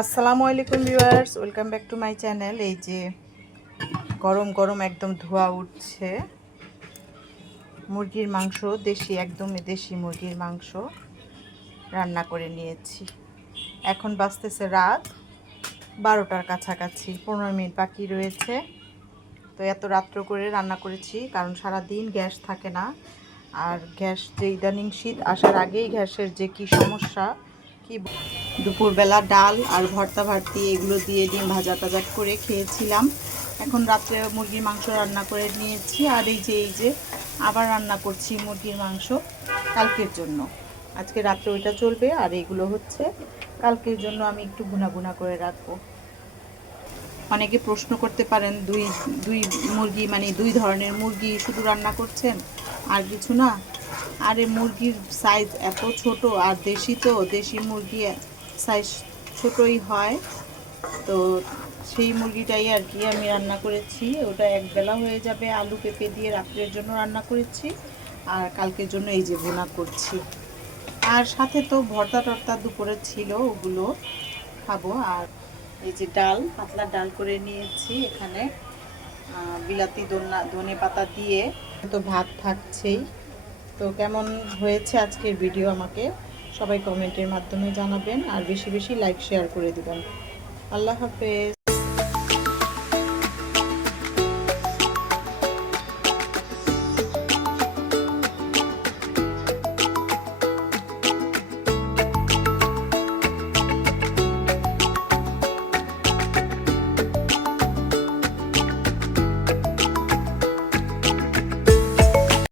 আসসালামু আলাইকুম viewers, welcome back to my channel. এই যে গরম গরম একদম ধোয়া উঠছে মুরগির মাংস, একদমই দেশি মুরগির মাংস রান্না করে নিয়েছি। এখন বাজতেছে রাত 12টার কাছাকাছি, 15 মিনিট বাকি রয়েছে। তো এত রাত্র করে রান্না করেছি কারণ সারা দিন গ্যাস থাকে না। আর গ্যাস যে ইদানিং শীত আসার আগেই গ্যাসের যে কি সমস্যা, কি দুপুরবেলা ডাল আর ভর্তা ভারতি এগুলো দিয়ে ডিম ভাজা টাজা করে খেয়েছিলাম। এখন রাত্রে মুরগির মাংস রান্না করে নিয়েছি। আর এই যে আবার রান্না করছি মুরগির মাংস কালকের জন্য। আজকে রাত্রে ওইটা চলবে, আর এগুলো হচ্ছে কালকের জন্য আমি একটু গুনা গুনা করে রাখবো। অনেকে প্রশ্ন করতে পারেন, দুই দুই মুরগি মানে দুই ধরনের মুরগি শুধু রান্না করছেন আর কিছু না? আর এই মুরগির সাইজ এত ছোট, আর দেশি মুরগি সাইজ ছোটই হয়। তো সেই মুরগিটাই আর কি আমি রান্না করেছি। ওটা একবেলা হয়ে যাবে, আলু পেঁপে দিয়ে রাত্রের জন্য রান্না করেছি, আর কালকের জন্য এই যে ভুনা করছি। আর সাথে তো ভর্তা টর্তা দুপুরে ছিল, ওগুলো খাবো। আর এই যে ডাল, পাতলা ডাল করে নিয়েছি এখানে, বিলাতি ধনে পাতা দিয়ে। তো ভাত থাকছেই। তো কেমন হয়েছে আজকের ভিডিও আমাকে সবাই কমেন্টের মাধ্যমে জানাবেন, আর বেশি বেশি লাইক শেয়ার করে দিবেন। আল্লাহ হাফেজ।